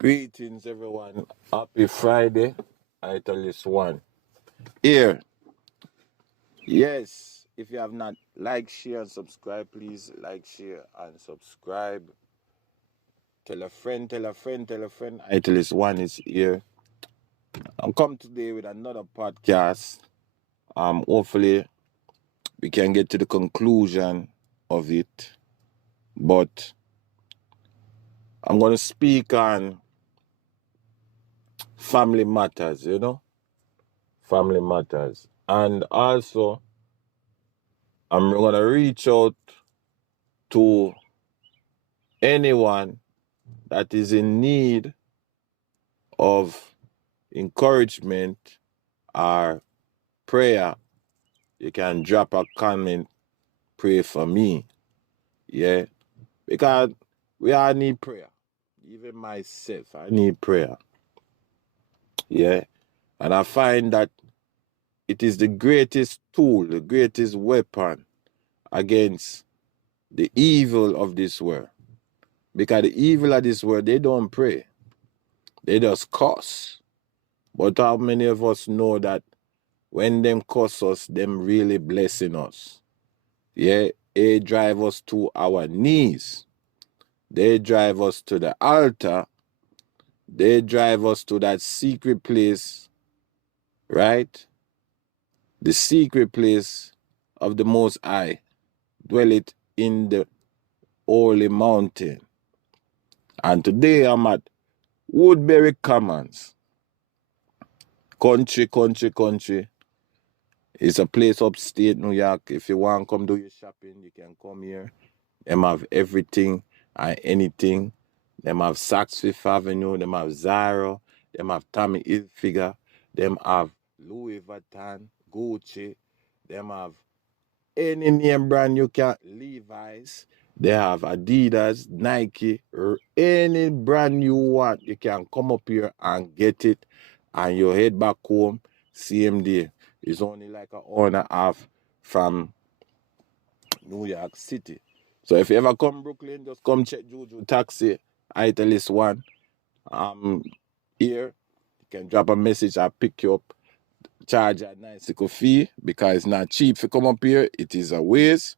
Greetings, everyone. Happy Friday. I tell this one. Here. Yes. If you have not like, share, and subscribe, please like, share, and subscribe. Tell a friend, tell a friend, tell a friend. I tell this one is here. I'm come today with another podcast. Hopefully we can get to the conclusion of it. But I'm gonna speak on family matters, Family matters. And also I'm gonna reach out to anyone that is in need of encouragement or prayer. You can drop a comment, pray for me. Yeah. Because we all need prayer. Even myself, I need prayer. Yeah. And I find that it is the greatest tool, the greatest weapon against the evil of this world. Because the evil of this world, they don't pray. They just curse. But how many of us know that when them curse us, them really blessing us? Yeah, they drive us to our knees. They drive us to the altar. They drive us to that secret place, right? The secret place of the Most High, dwelleth in the holy mountain. And today I'm at Woodbury Commons. Country. It's a place upstate New York. If you want to come do your shopping, you can come here. Them have everything and anything. Them have Saks Fifth Avenue. Them have Zara. Them have Tommy Hilfiger. Them have Louis Vuitton, Gucci. Them have any name brand you can. Levi's. They have Adidas, Nike, or any brand you want. You can come up here and get it. And you head back home same day. It's only like an hour and a half from New York City. So if you ever come Brooklyn, just come check Juju Taxi. I tell this one. Here. You can drop a message. I'll pick you up. Charge a nice little fee because it's not cheap to come up here. It is a waste.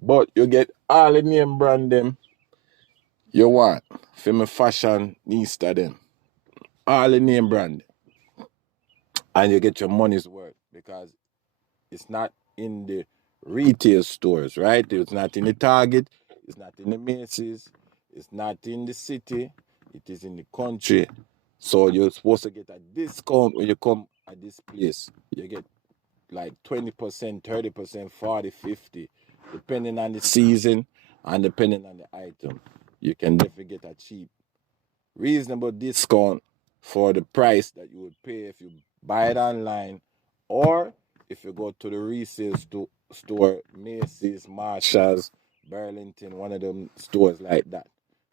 But you get all the name brand them you want. For me fashion nista them. All the name brand. And you get your money's worth because it's not in the retail stores, right? It's not in the Target. It's not in the Macy's. It's not in the city. It is in the country. So you're supposed to get a discount when you come at this place. You get like 20%, 30%, 40, 50, depending on the season and depending on the item. You can definitely get a cheap, reasonable discount for the price that you would pay if you buy it online or if you go to the resale store, Macy's, Marshalls, Burlington, one of them stores like that,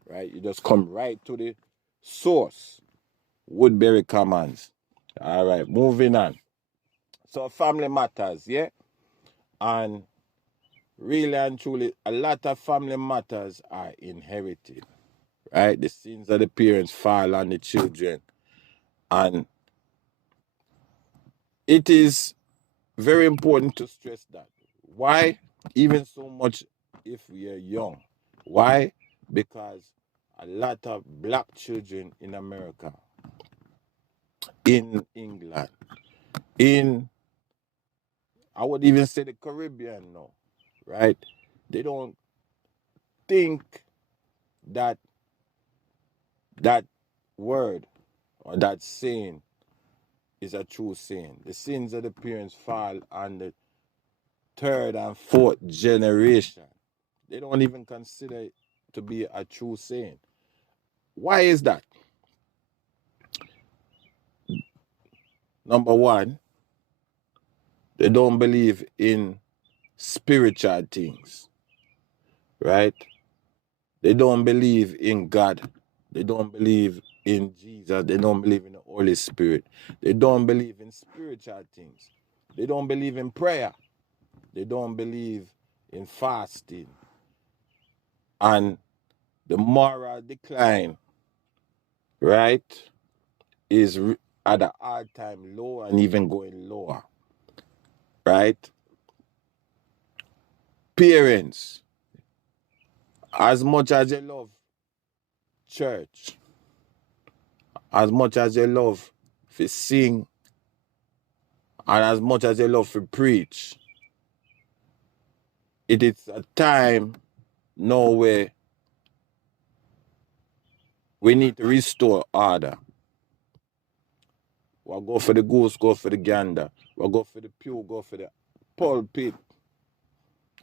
right? You just come right to the source, Woodbury Commons. All right, moving on. So family matters, yeah? And really and truly, a lot of family matters are inherited, right? The sins of the parents fall on the children. And it is very important to stress that. Why? Even so much if we are young. Why? Because a lot of black children in America, in England, in, I would even say the Caribbean now, right? They don't think that that word or that saying is a true saying. The sins of the parents fall on the third and fourth generation. They don't even consider it to be a true saying. Why is that? Number one, they don't believe in spiritual things, right? They don't believe in God. They don't believe in Jesus. They don't believe in the Holy Spirit. They don't believe in spiritual things. They don't believe in prayer. They don't believe in fasting. And the moral decline, right, is at a hard time low and even going lower, right? Parents, as much as you love church, as much as you love to sing, and as much as you love to preach, it is a time now where we need to restore order. We'll go for the goose, go for the gander. We'll go for the pew, go for the pulpit.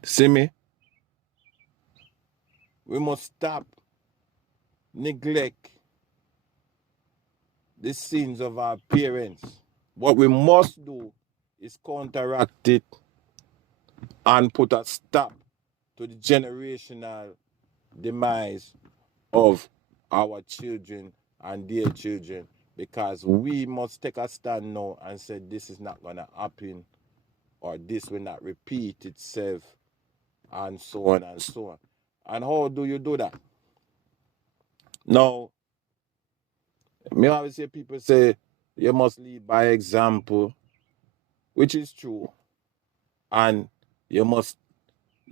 See me? We must stop, neglect the sins of our parents. What we must do is counteract it and put a stop to the generational demise of our children and their children, because we must take a stand now and say this is not going to happen, or this will not repeat itself, and so on and so on. And how do you do that? Now, me always hear people say you must lead by example, which is true, and you must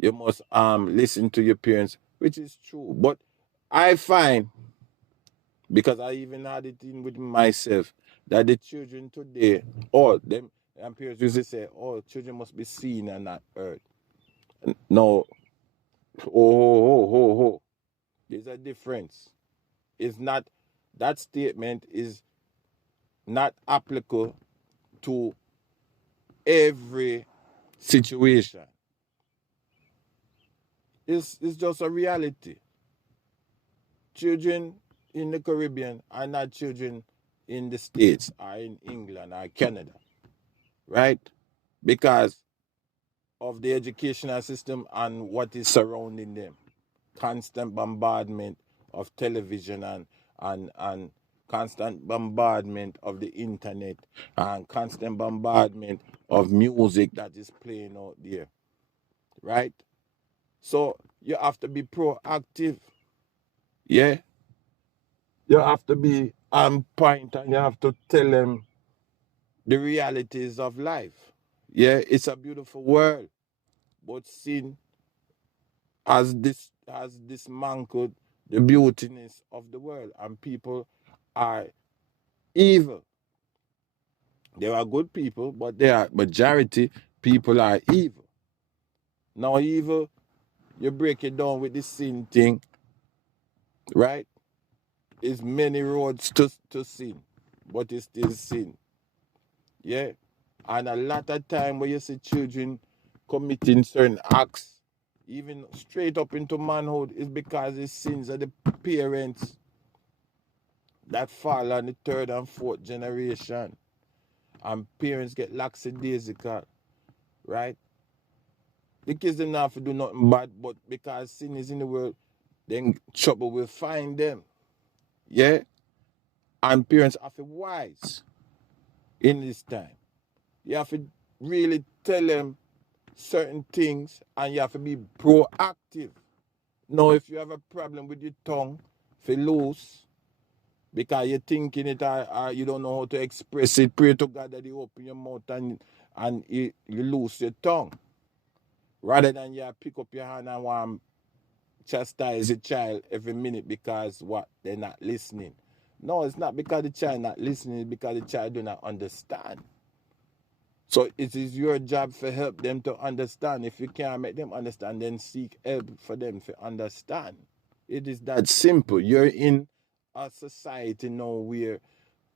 listen to your parents, which is true. But I find, because I even had it in with myself, that the children today, or them and parents usually say, oh, children must be seen and not heard. No, oh. There's a difference. It's not, that statement is not applicable to every situation. It's just a reality. Children in the Caribbean are not children in the States or in England or Canada, right? Because of the educational system and what is surrounding them. Constant bombardment of television and constant bombardment of the internet and constant bombardment of music that is playing out there, right? So you have to be proactive, yeah? You have to be on point and you have to tell them the realities of life. Yeah, it's a beautiful world, but sin has dismantled the beautiness of the world, and people are evil. There are good people, but there are majority people are evil. Now evil, you break it down with the sin thing, right? It's many roads to sin, but it's still sin. Yeah. And a lot of time when you see children committing certain acts, even straight up into manhood, is because it's sins of the parents that fall on the third and fourth generation. And parents get lackadaisical, right? The kids don't have to do nothing bad, but because sin is in the world, then trouble will find them. Yeah? And parents have to be wise in this time. You have to really tell them certain things, and you have to be proactive. Now, if you have a problem with your tongue, if you loose, because you're thinking it or you don't know how to express it, pray to God that you open your mouth and you loose your tongue. Rather than you pick up your hand and want to chastise a child every minute because what? They're not listening. No, it's not because the child not listening, it's because the child do not understand. So it is your job to help them to understand. If you can't make them understand, then seek help for them to understand. It is that simple. You're in a society now where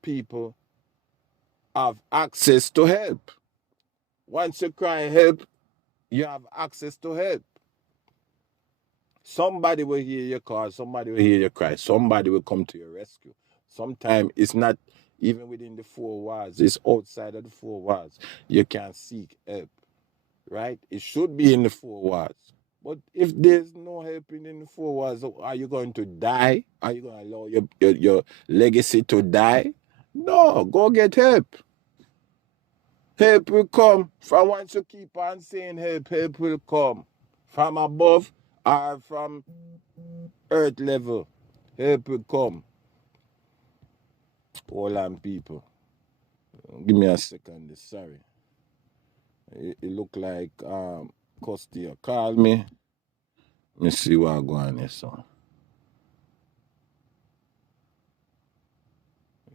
people have access to help. Once you cry help, you have access to help. Somebody will hear your call, somebody will hear your cry, somebody will come to your rescue. Sometimes it's not even within the four walls, it's outside of the four walls. You can seek help, right? It should be in the four walls. But if there's no helping in the four walls, are you going to die? Are you going to allow your legacy to die? No, go get help. Help will come. From once you keep on saying help will come. From above or from earth level, help will come. Hold on, people. Give me a second. Sorry. It look like Costia called me. Let me see what I'm going here, so.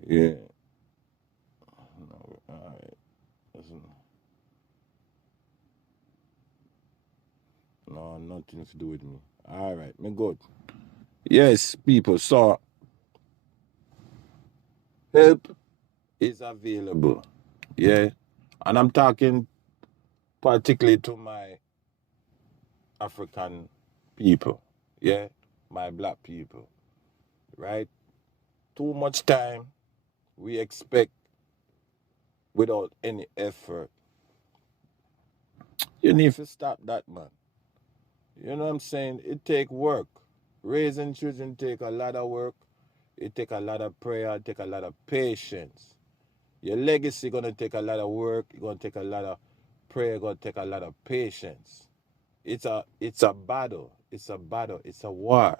Yeah. No, all right. No, nothing to do with me. All right, me good. Yes, people. So help is available. Yeah. And I'm talking particularly to my African people. Yeah. My black people. Right? Too much time we expect without any effort. You need to stop that, man. You know what I'm saying? It take work. Raising children take a lot of work. It take a lot of prayer. It take a lot of patience. Your legacy gonna take a lot of work. It's gonna take a lot of prayer. Gonna take a lot of patience. It's a battle. It's a battle. It's a war,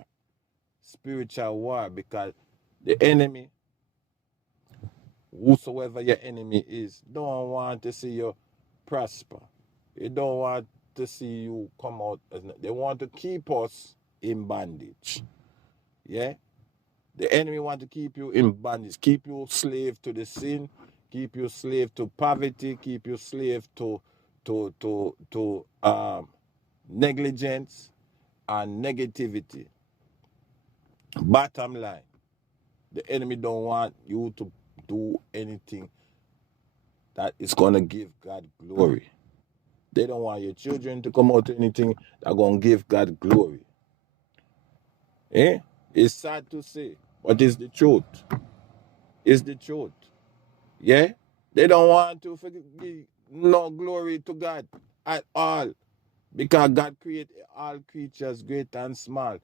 spiritual war, because the enemy, whosoever your enemy is, don't want to see you prosper. They don't want to see you come out. They want to keep us in bondage. Yeah? The enemy want to keep you in bondage, keep you slave to the sin, keep you slave to poverty, keep you slave to negligence and negativity. Bottom line, the enemy don't want you to do anything that is gonna give God glory. They don't want your children to come out to anything that gonna give God glory. Eh? It's sad to say, but it's the truth. It's the truth. Yeah? They don't want to give no glory to God at all. Because God created all creatures, great and small.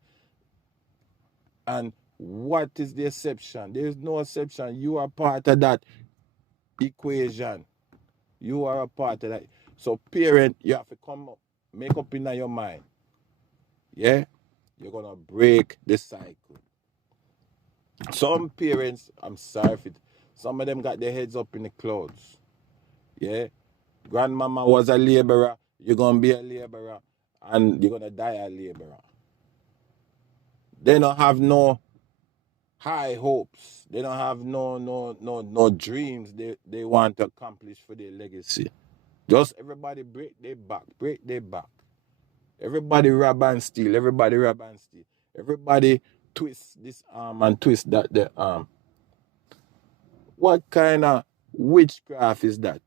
And what is the exception? There is no exception. You are part of that equation. You are a part of that. So, parent, you have to come up, make up in your mind. Yeah? You're going to break the cycle. Some parents, I'm sorry for it, some of them got their heads up in the clouds. Yeah? Grandmama was a laborer, you're going to be a laborer, and you're going to die a laborer. They don't have no high hopes. They don't have no dreams they want to accomplish for their legacy. Just everybody break their back. Everybody rob and steal. Everybody twist this arm and twist that the arm. What kind of witchcraft is that?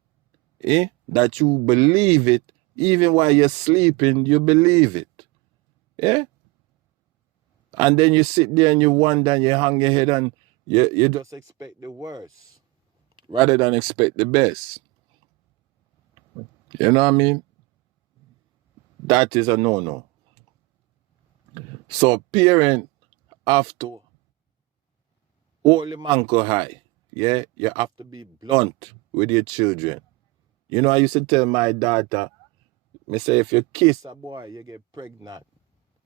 That you believe it, even while you're sleeping, you believe it. Yeah? And then you sit there and you wonder and you hang your head and you just expect the worst rather than expect the best. You know what I mean? That is a no-no. So parents have to hold the manko high. Yeah? You have to be blunt with your children. You know, I used to tell my daughter, me say, if you kiss a boy, you get pregnant.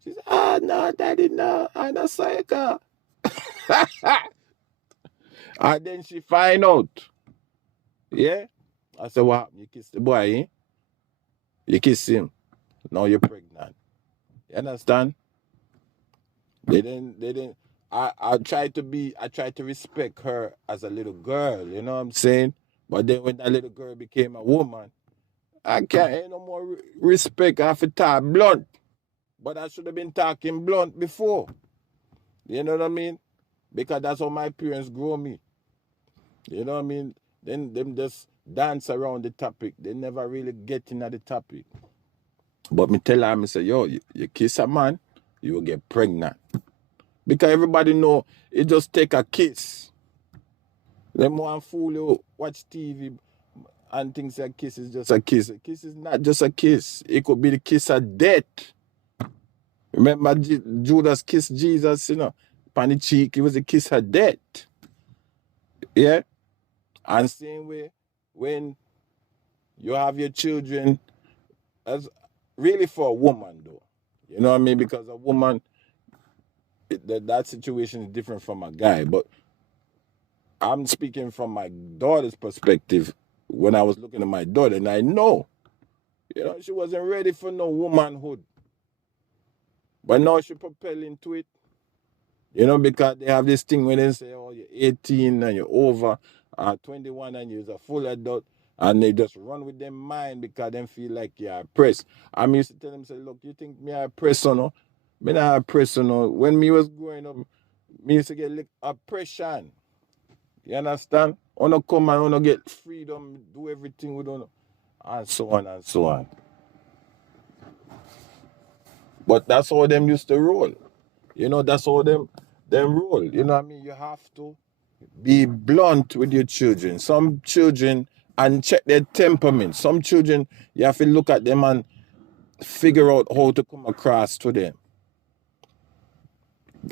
She said, no, daddy, no, I'm not psycho. And then she find out. Yeah? I said, what happened? You kiss the boy, eh? You kiss him. Now you're pregnant. You understand? They didn't I tried to respect her as a little girl, you know what I'm saying? But then when that little girl became a woman, I can't ain't no more respect. I have to talk blunt. But I should have been talking blunt before. You know what I mean? Because that's how my parents grew me. You know what I mean? Then them just dance around the topic. They never really get into the topic. But me tell her, me say, yo, you kiss a man, you will get pregnant. Because everybody know it just take a kiss. Them want fool you, watch TV and think a kiss is just a kiss. A kiss is not just a kiss. It could be the kiss of death. Remember Judas kissed Jesus, on the cheek. It was a kiss of death. Yeah? And same way, when you have your children, as really for a woman though. You know what I mean? Because a woman, that situation is different from a guy. But I'm speaking from my daughter's perspective when I was looking at my daughter, and I know, she wasn't ready for no womanhood. But now she propel into it, because they have this thing when they say, oh, you're 18 and you're over, 21 and you're a full adult, and they just run with their mind because they feel like you're oppressed. I used to tell them, say, look, you think me oppressed or no? Me not oppressed or no. When me was growing up, me used to get like oppression. You understand? Wanna come and wanna get freedom, do everything we don't know, and so on and so on. But that's how them used to roll. That's how them roll. You know what I mean? You have to be blunt with your children. Some children, and check their temperament. Some children, you have to look at them and figure out how to come across to them.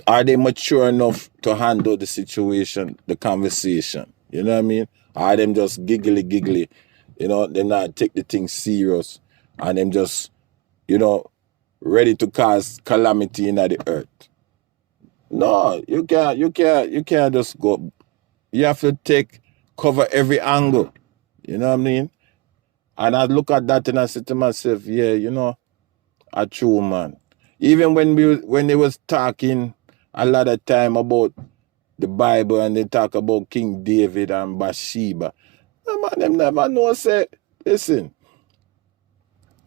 Are they mature enough to handle the situation, the conversation? You know what I mean? Are them just giggly? They not take the thing serious, and them just, ready to cause calamity in the earth. No, you can't just go. You have to cover every angle. You know what I mean? And I look at that and I say to myself, yeah, a true man. Even when they was talking a lot of time about the Bible and they talk about King David and Bathsheba, them never know, say, listen,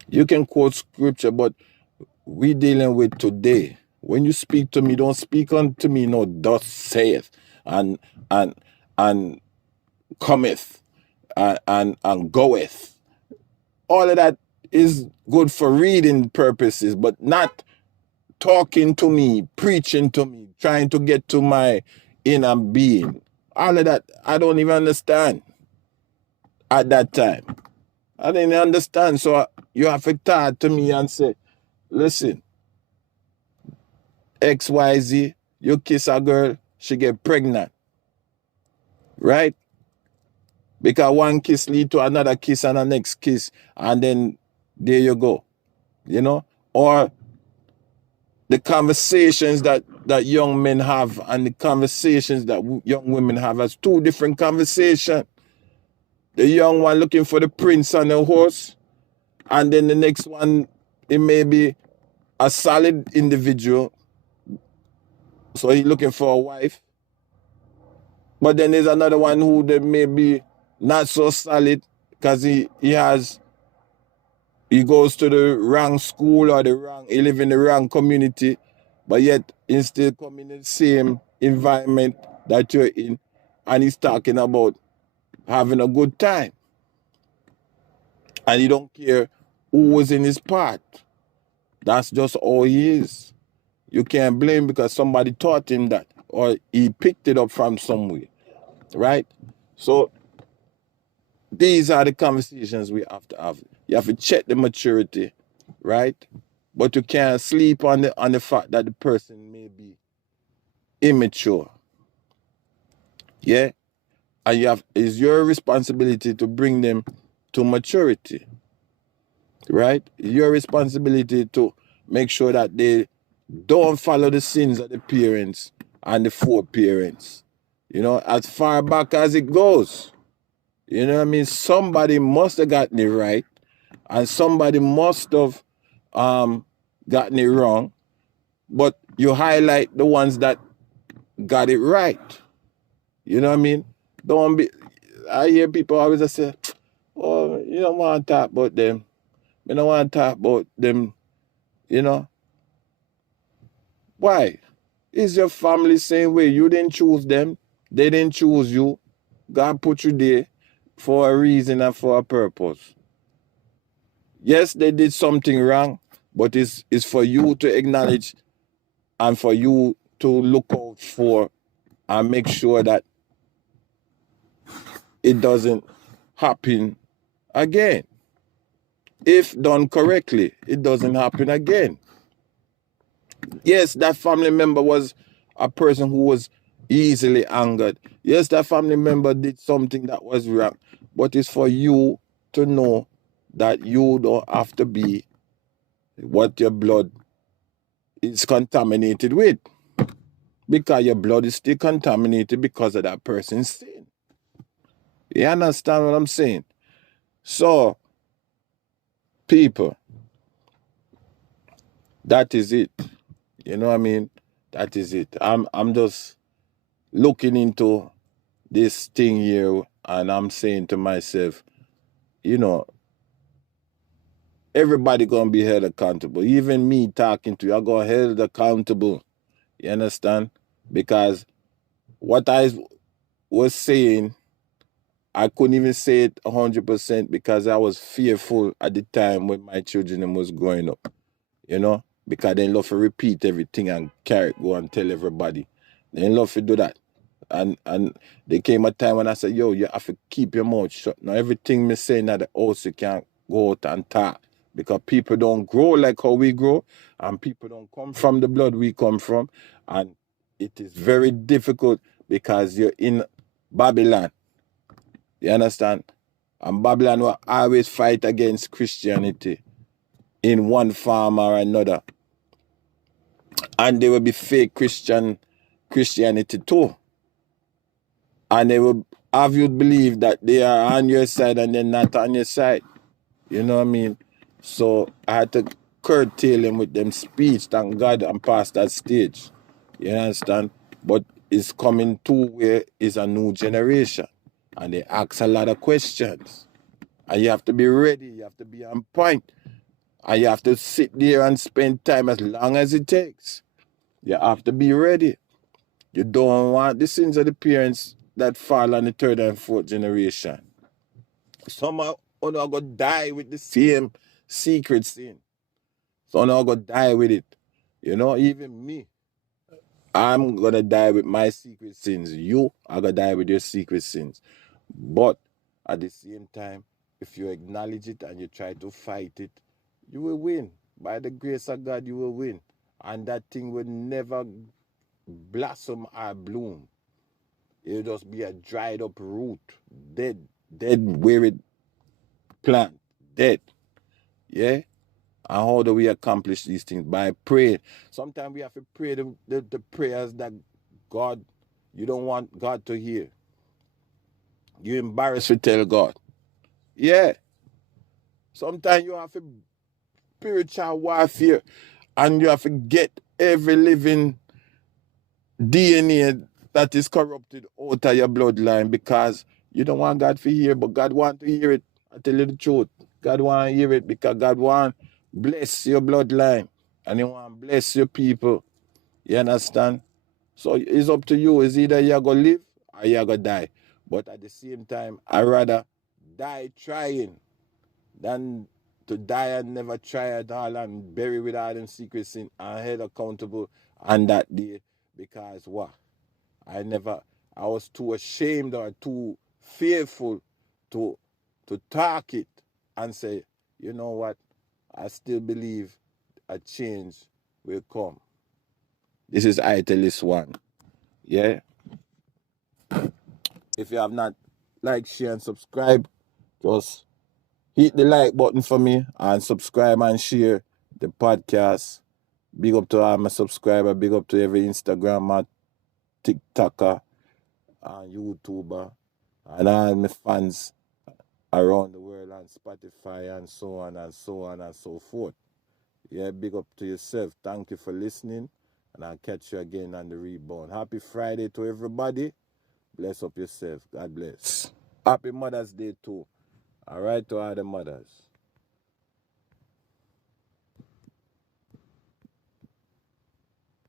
you can quote scripture, but we dealing with today. When you speak to me, don't speak unto me, no, thus saith, and cometh, and goeth. All of that is good for reading purposes, but not talking to me, preaching to me, trying to get to my inner being. All of that, I don't even understand at that time. I didn't understand. So you have to talk to me and say, listen, XYZ, you kiss a girl, she get pregnant. Right? Because one kiss lead to another kiss and a next kiss, and then there you go. Or the conversations that young men have and the conversations that young women have as two different conversations. The young one looking for the prince on the horse, and then the next one, it may be a solid individual, so he's looking for a wife. But then there's another one who they may be not so solid because he goes to the wrong school or he live in the wrong community, but yet he's still coming in the same environment that you're in, and he's talking about having a good time. And he don't care who was in his part. That's just all he is. You can't blame because somebody taught him that, or he picked it up from somewhere, right? So these are the conversations we have to have. You have to check the maturity, right? But you can't sleep on the fact that the person may be immature. Yeah? And it's your responsibility to bring them to maturity. Right? Your responsibility to make sure that they don't follow the sins of the parents and the foreparents. As far back as it goes. You know what I mean? Somebody must have gotten it right, and somebody must have gotten it wrong. But you highlight the ones that got it right. You know what I mean? I hear people always say, oh, you don't want to talk about them. You don't want to talk about them, Why? Is your family same way? You didn't choose them. They didn't choose you. God put you there for a reason and for a purpose. Yes, they did something wrong, but it's for you to acknowledge and for you to look out for and make sure that it doesn't happen again. If done correctly, it doesn't happen again. Yes, that family member was a person who was easily angered. Yes, that family member did something that was wrong. But it's for you to know that you don't have to be what your blood is contaminated with. Because your blood is still contaminated because of that person's sin. You understand what I'm saying? So, people, that is it. You know what I mean? That is it. I'm just looking into this thing here, and I'm saying to myself, you know, everybody gonna be held accountable. Even me talking to you, I got held accountable. You understand? Because what I was saying, I couldn't even say it 100% because I was fearful at the time when my children was growing up. You know, because they love to repeat everything and carry it, go and tell everybody. They love to do that. And there came a time when I said, yo, you have to keep your mouth shut. Now everything me saying at the house, you can't go out and talk. Because people don't grow like how we grow, and people don't come from the blood we come from. And it is very difficult because you're in Babylon. You understand? And Babylon will always fight against Christianity in one form or another. And there will be fake Christianity too. And they will have you believe that they are on your side and they're not on your side. You know what I mean? So I had to curtail him with them speech. Thank God I'm past that stage. You understand? But it's coming to where it's a new generation. And they ask a lot of questions. And you have to be ready. You have to be on point. And you have to sit there and spend time as long as it takes. You have to be ready. You don't want the sins of the parents that fall on the third and fourth generation. Some are going to die with the same secret sin. Some are going to die with it. You know, even me. I'm going to die with my secret sins. You are going to die with your secret sins. But at the same time, if you acknowledge it and you try to fight it, you will win. By the grace of God, you will win. And that thing will never blossom or bloom. It'll just be a dried up root, dead, weary plant, dead. Yeah? And how do we accomplish these things? By praying. Sometimes we have to pray the prayers that God, you don't want God to hear. You're embarrassed to tell God. Yeah. Sometimes you have to spiritual warfare and you have to get every living DNA that is corrupted out of your bloodline because you don't want God to hear, but God want to hear it. I tell you the truth. God want to hear it because God want to bless your bloodline and He want to bless your people. You understand? So it's up to you. It's either you're going to live or you're going to die. But at the same time, I'd rather die trying than to die and never try at all and bury without them secret sin and held accountable on that day because what? I was too ashamed or too fearful to talk it and say, you know what, I still believe a change will come. This is I Tell This One. Yeah? If you have not liked, share, and subscribe, just hit the like button for me and subscribe and share the podcast. Big up to all my subscribers, big up to every Instagrammer, TikToker, and YouTuber, and all my fans around the world on Spotify and so on and so on and so forth. Yeah, big up to yourself. Thank you for listening, and I'll catch you again on the rebound. Happy Friday to everybody. Bless up yourself. God bless. Happy Mother's Day too. All right, to all the mothers.